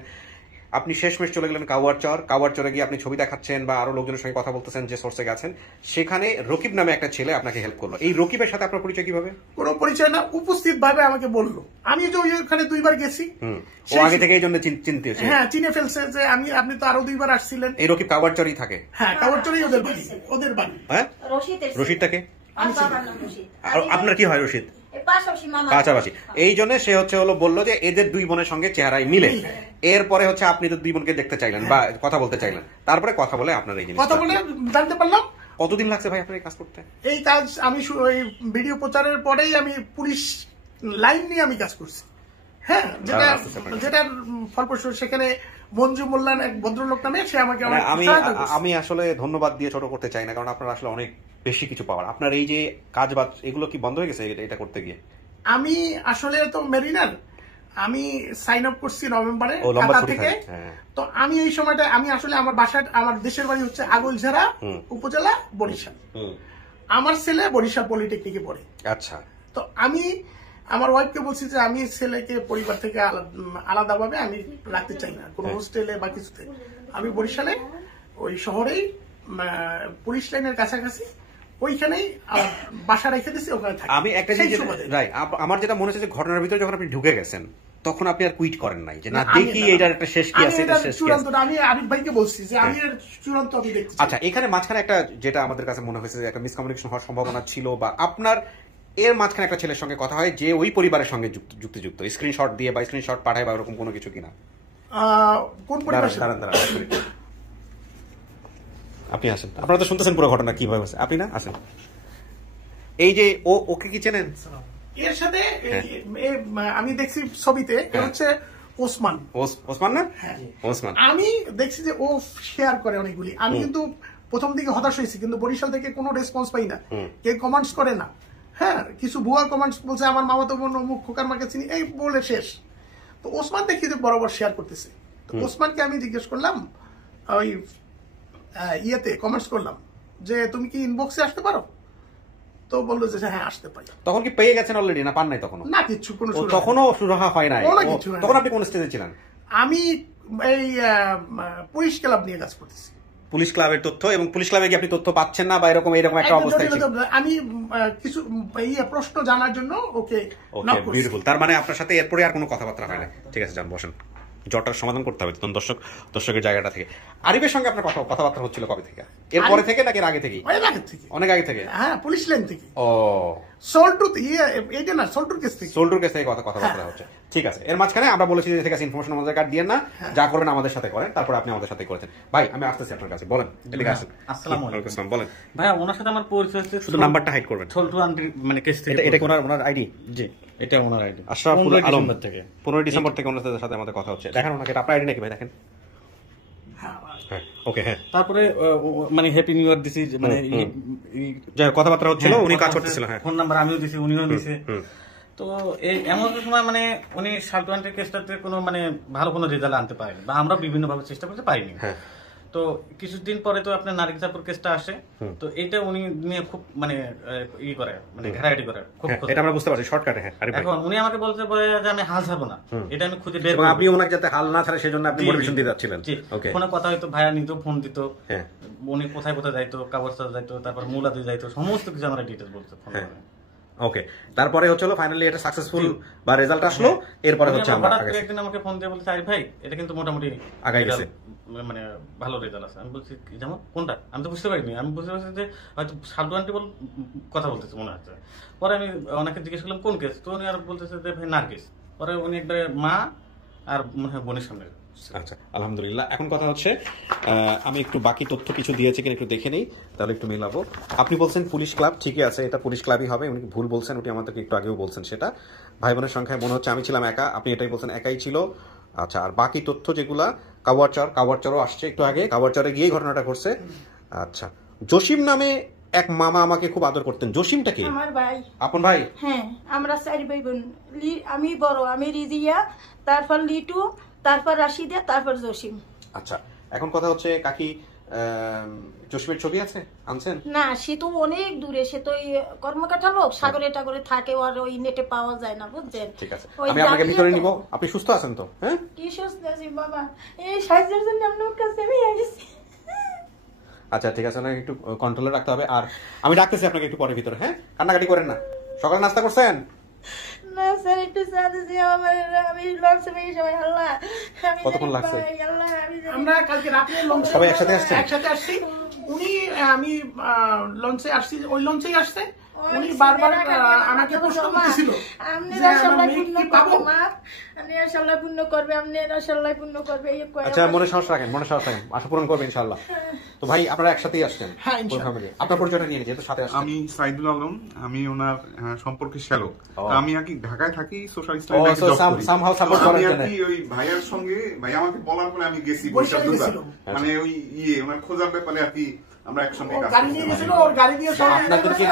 আপনি শেষমেশ চলে গেলেন কাওয়ারচরে গিয়ে আপনি ছবি দেখাচ্ছেন বা আরো লোকজনের সঙ্গে কথা বলতেছেন যে সোর্সে গেছেন। সেখানে রকিব নামে একটা ছেলে আপনাকে হেল্প করলো। এই রকিবের সাথে আপনার পরিচয় কিভাবে? কোনো পরিচয় না, উপস্থিত ভাবে আমাকে বললো। আমি যে ওখানে 2 বার গেছি, ও আগে থেকে এই জন্য চিনতে, হ্যাঁ চিনে ফেলছে যে আপনি তো আরো 2 বার আসছিলেন। এই রকিব কাওয়ারচরেই থাকে? হ্যাঁ, কাওয়ারচরেই ওদের বাড়ি। হ্যাঁ, রশিদটাকে আপনার কি হয়? রশিদ পাশাপাশি, এই জন্য সে বললো যে এদের 2 বোনের সঙ্গে চেহারায় মিলে। এরপরে আপনি তো 2 বোনকে দেখতে চাইলেন বা কথা বলতে চাইলেন, তারপরে কথা বলে আপনার এই জিনিস কথা বলে জানতে পারলাম। কতদিন লাগছে ভাই আপনার এই কাজ করতে? এই কাজ আমি ভিডিও প্রচারের পরেই আমি পুলিশ লাইন নিয়ে আমি কাজ করছি। হ্যাঁ, যেটার ফলপ্রসূ সেখানে মঞ্জু মোল্লান এক ভদ্রলোক নামে, সে আমাকে আমি আসলে ধন্যবাদ দিয়ে ছোট করতে চাই না, কারণ আপনার আসলে অনেক বেশি কিছু পাওয়ার। আপনার এই যে কাজ বাজ এগুলো কি বন্ধ হয়ে গেছে এটা করতে গিয়ে? আমি আসলে তো মেরিনার, আমি সাইন আপ করছি নভেম্বরে থেকে। তো আমি এই সময়টা আমি আসলে আমার দেশের বাড়ি হচ্ছে আগলঝাড়া উপজেলা, বরিশাল। আমার ছেলে বরিশাল পলিটেকনিকে পড়ে। আচ্ছা। তো আমি আমার ওয়াইফকে বলছি যে আমি ছেলেকে পরিবার থেকে আলাদাভাবে আমি রাখতে চাই না কোনো হোস্টেলে বা কিছুতে। আমি বরিশালে ওই শহরেই পুলিশ লাইনের কাছাকাছি ওইখানেই বাসা রেখে দিছি, ওখানে থাকি। আমি একটা জিনিস আমার যেটা মনে হচ্ছে যে ঘটনার ভিতরে যখন আপনি ঢুকে গেছেন তখন আপনি আর কুইট করেন নাই যে না দেখি এটার একটা শেষ কি আছে, এটা শেষ কি আছে। আমি আরিফ ভাইকে বলছি যে আমি এর চূড়ান্ত আমি দেখছি। আচ্ছা, এখানে মাঝখানে একটা যেটা আমাদের কাছে মনে হয়েছে যে একটা মিসকমিউনিকেশন হওয়ার সম্ভাবনা ছিল, বা আপনার এর মাঝখানে একটা ছেলের সঙ্গে কথা হয় যে ওই পরিবারের সঙ্গে যুক্ত স্ক্রিনশট দিয়ে বা স্ক্রিনশট পাঠায় বা এরকম কোনো কিছু কিনা? কোন পরিবার? আপনি আসেন, আপনারা তো শুনতেছেন পুরো ঘটনা কিভাবে হয়েছে, আপনি না আসেন। এই যে ওকে কি চেনেন? এর সাথে আমি দেখছি ছবিতে হচ্ছে ওসমান না? ওসমান আমি দেখছি যে ও শেয়ার করে অনেকগুলি। আমি কিন্তু প্রথম দিকে হতাশ হয়েছি, কিন্তু বরিশাল থেকে কোনো রেসপন্স পাই না, কেউ কমেন্টস করে না। হ্যাঁ, কিছু ভুয়া কমেন্টস বলছে আমার মামা তো বোন অমুক খোকার মাকে চিনি, এই বলে শেষ। তো ওসমান দেখি যে বরাবর শেয়ার করতেছে। তো ওসমানকে আমি জিজ্ঞেস করলাম, ওই ইয়েতে কমেন্টস করলাম যে তুমি কি ইনবক্সে আসতে পারো? তো বললো যে হ্যাঁ আসতে পারি। তখন কি পেয়ে গেছেন অলরেডি না পান নাই? তখনও না, কিছু তখনও সুরাহা হয় নাই। তখন আপনি কোন স্টেজে ছিলেন? আমি এই পুলিশ ক্লাব নিয়ে কাজ করতেছি। পুলিশ ক্লাবের তথ্য, এবং পুলিশ ক্লাবে কি আপনি তথ্য পাচ্ছেন না বা এরকম একটা অবস্থা? আমি কিছু প্রশ্ন জানার জন্য ওকে। বিউটিফুল। তার মানে আপনার সাথে এরপরে আর কোনো কথাবার্তা হয় না? ঠিক আছে, যান বসেন। জটার সমাধান করতে হবে দর্শকের জায়গাটা থেকে। আরিফের সঙ্গে আপনার কথাবার্তা হচ্ছিল কবে থেকে? এরপরে থেকে নাকি এর আগে থেকে? অনেক আগে থেকে। হ্যাঁ, পুলিশ লাইন থেকে। ও, সোল্টুর কেস থেকে কথাবার্তা হচ্ছে। ঠিক আছে, এর মাঝখানে আমরা বলেছি যে ঠিক আছে ইনফরমেশন আমাদের কার্ড দিয়ে না, যা করবেন আমাদের সাথে করেন, তারপর আপনি আমাদের সাথে করেছেন। ভাই আমি আসতেছি আপনার কাছে, বলেন। এদিকে আসেন। আসসালামু আলাইকুম। বলেন ভাই, ওনার সাথে আমার পরিচয় হচ্ছে, শুধু নাম্বারটা হাইড করবেন। ছোটু আন্টি মানে কেস থেকে। এটা কি ওনার আইডি? জি, এটা ওনার আইডি। আশরাফুল আলম থেকে 15 ডিসেম্বর থেকে ওনার সাথে আমাদের কথা হচ্ছে। দেখেন ওনাকে, আপনার আইডি নাকি ভাই? দেখেন। ওকে, হ্যাঁ। তারপরে মানে হ্যাপি নিউ ইয়ার দিছি, মানে কথাবার্তা হচ্ছিল, উনি কাজ করতেছিল। হ্যাঁ, ফোন নাম্বার আমিও দিছি, উনিও দিছে। তো এই এমন সময় মানে উনি শাল্টু আন্টির কেসটাতে কোনো মানে ভালো কোনো রেজাল্ট আনতে পারেনি, বা আমরা বিভিন্ন ভাবে চেষ্টা করতে পারিনি। তো কিছুদিন পরে তো আপনার নারকেলচাপুর কেসটা আসে, তো এইটা উনি নিয়ে খুব মানে করে, মানে ঘাটাঘাটি করে, খুব এটা আমরা বুঝতে পারছি শর্টকাটে। হ্যাঁ, এখন উনি আমাকে বলতে পারে যে আমি হাল ছাড়বো না, এটা আমি খুঁজে বের করব। আপনি ওনাকে যাতে হাল না ছাড়ে সেজন্য আপনি মোটিভেশন দিয়ে যাচ্ছিলেন। ওকে, ফোনে কথা হয়তো, ভাইয়া নিতেও ফোন দিত, উনি কোথায় কোথায় যাইতো, কাগজটা যাইতো, তারপর মুলাতে যাইতো, সমস্ত কিছু আমরা ডিটেইলস বলতো ফোনে। ওকে, তারপরে হচ্ছে ফাইনালি এটা সাকসেসফুল বা রেজাল্ট আসলো। এরপরে হচ্ছে আমরা একদিন আমাকে ফোন দিয়ে বলছে, আরিফ ভাই এটা কিন্তু মোটামুটি আগাই গেছে, মানে ভালো রেজাল্ট আছে। আমি বলছি যেমন কোনটা, আমি তো বুঝতে পারিনি। আমি বুঝতে পারছি যে হয়তো শাল্টু আন্টি কথা বলতেছে মনে হচ্ছে। পরে আমি ওনাকে জিজ্ঞেস করলাম কোন কেস, তো উনি আর বলতেছে যে ভাই নার্গিস। পরে উনি একবার মা আর মনে হয় বোনের সামনে। আচ্ছা, আলহামদুলিল্লাহ। এখন কথা হচ্ছে আমি একটু বাকি তথ্য কিছু দিয়েছি কিনা একটু দেখে নেই, তাহলে একটু মেলাবো। আপনি বলছেন পুলিশ ক্লাব, ঠিকই আছে, এটা পুলিশ ক্লাবই হবে। উনি ভুল বলছেন, উনি আমাদেরকে একটু আগেও বলছেন সেটা। ভাই বোনের সংখ্যায় মনে হচ্ছে আমি ছিলাম একা, আপনি এটাই বলছেন একাই ছিল। আচ্ছা, আর বাকি তথ্য যেগুলা কাওয়ারচরও আসছে একটু আগে, কাওয়ারচরে গিয়ে ঘটনাটা ঘটছে। আচ্ছা, জসিম নামে এক মামা আমাকে খুব আদর করতেন। জসিমটা কি? আমার ভাই। আপন ভাই? হ্যাঁ, আমরা 4 ভাই বোন। আমি বড়, আমি রিজিয়া, তারপর লিটু, তারপর রাশিদা, তারপর জসিম। আচ্ছা, এখন কথা হচ্ছে কাকি জসিমের ছবি আছে আনছেন? না, সে তো অনেক দূরে, সে তো কর্মকাঠা লোক, সাগরে টাগরে থাকে, আর ওই নেটে পাওয়া যায় না, বুঝছেন? ঠিক আছে, আমি আপনাকে ভিতরে নিব। আপনি সুস্থ আছেন তো? হ্যাঁ, কি সুস্থ আছি বাবা, এই সাহায্যের জন্য আপনার কাছে আমি এসেছি। আচ্ছা ঠিক আছে, আপনাকে একটু কন্ট্রোলে রাখতে হবে। আর আমি ডাকতেছি আপনাকে একটু পরে ভিতরে। হ্যাঁ, কান্নাকাটি করেন না। সকালে নাস্তা করছেন? না স্যার, একটু সাহায্য আমার, আমি লঞ্চে পেয়ে সবাই। আল্লাহ, কতক্ষণ লাগছে? আমরা কালকে রাতে সবাই একসাথে আসছি। উনি আমি লঞ্চে আসছি, ওই লঞ্চেই আসছে। উনি বারবার আমাকে প্রশ্ন করতেছিল, আচ্ছা মনে সাহস রাখেন, আশা পূরণ করবে ইনশাআল্লাহ। তো ভাই আপনারা একসাথেই আসছেন? আপনার পরিচয়টা নিয়ে যেহেতু সাথে আসছেন। আমি সাইদুল আলম, আমি ওনার সম্পর্কে শ্যালক। আমি আর কি ঢাকায় থাকি, সোশ্যাল ওই ভাইয়ার সঙ্গে, ভাই আমাকে বলার পরে আমি গেছি বৈশাখ, মানে ওই ওনার খোঁজার ব্যাপারে আর কি আমরা একসঙ্গে কাজ করছি।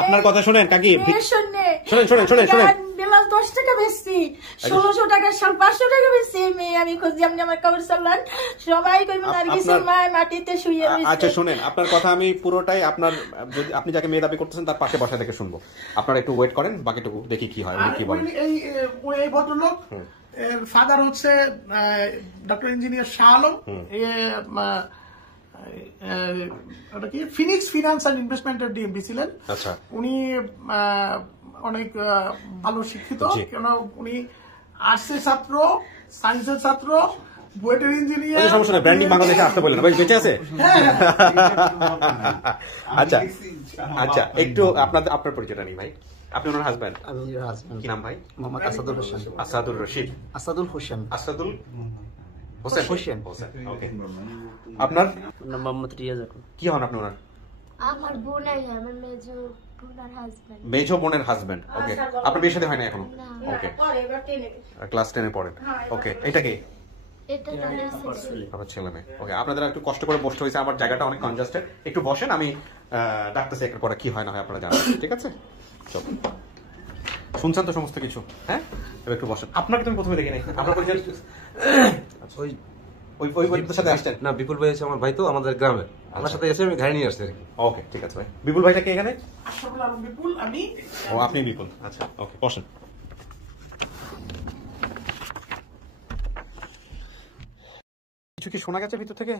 আপনার কথা শুনেন কাকি, শুনেন 10 টাকা বেশি, 1600 টাকা, 500 টাকা বেশি মেয়ে আমি খুঁজি। আপনি আমার খবর চালান, সবাই কইবেন নার্গিসের মা মাটিতে শুয়ে রয়েছে। আচ্ছা শুনেন, আপনার কথা আমি পুরোটাই আপনার, যদি আপনি যাকে মেয়ে দাবি করতেছেন তার পাশে বসা দেখে শুনবো। আপনারা একটু ওয়েট করেন, বাকিটুকু দেখি কি হয়, উনি কি বলেন। এই ভদ্রলোক ফাদার হচ্ছে doctor engineer Shah Alam, Phoenix finance and ইনভেস্টমেন্টের ডিএমডি ছিলেন। আচ্ছা, উনি অনেক ভালো শিক্ষিত, কেন উনি আর্টসের ছাত্র, সায়েন্সের ছাত্র, বুয়েটের ইঞ্জিনিয়ার। সমস্যা নেই, ব্র্যান্ডিং বাংলাদেশে আসতে বললেন, ভাই বেঁচে আছে। আচ্ছা আচ্ছা, একটু আপনার পরিচয়টা নেই ভাই। আপনি ওনার হাজবেন্ড? আমি হাজবেন্ড। কি নাম ভাই? মোহাম্মদ আসাদুল হোসেন। আসাদুল রশিদ? আসাদুল হোসেন। আসাদুল হোসেন। ওকে, আপনার নাম মোহাম্মদ রিয়াজ। কি হন আপনি ওনার? আমার বোন, আমার মেজো বোনের হাজবেন্ড। মেজো বোনের হাজবেন্ড। ওকে, আপনার বিয়ে শাদী হয় না এখনো? ওকে, ক্লাস 10 এ পড়েন। ওকে, এটা কি? এটা আমার ছেলে মেয়ে। ওকে, আপনাদের একটু কষ্ট করে বসতে হয়েছে, আমার জায়গাটা অনেক কনজাস্টেড। একটু বসেন, আমি ডাকতেছি একটু পরে, কি হয় না হয় আপনারা জানাবেন, ঠিক আছে? চল, শুনছেন তো সমস্ত কিছু? হ্যাঁ, এবার একটু বসেন। আপনাকে তুমি প্রথমে দেখে নেই, আপনার পরিচয়? ওই বইটার সাথে আসছেন না? বিপুল ভাই আছে আমার ভাই, তো আমাদের গ্রামের, আমার সাথে এসে আমি গাড়ি নিয়ে আসছি। ওকে, ঠিক আছে ভাই। বিপুল ভাইটা কে এখানে? আশরাফুল আলম বিপুল, আমি। ও, আপনি বিপুল। আচ্ছা, ওকে, বসেন। কিছু কি শোনা গেছে ভিতর থেকে?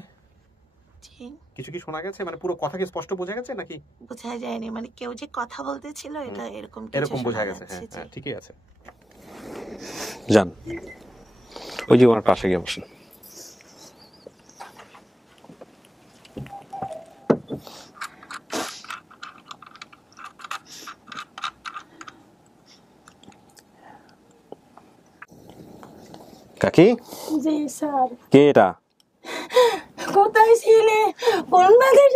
কিছু কি শোনা গেছে? মানে পুরো কথা কি স্পষ্ট বোঝা গেছে নাকি? বোঝা যায়নি, মানে কেউ যে কথা বলতেছিল এটা এরকম বোঝা গেছে। হ্যাঁ, ঠিকই আছে। যান। ওই যে ওনার পাশে গিয়ে বসেন। কাকি? জি স্যার। কে এটা? কোথায় ছিলে? কোন বাগে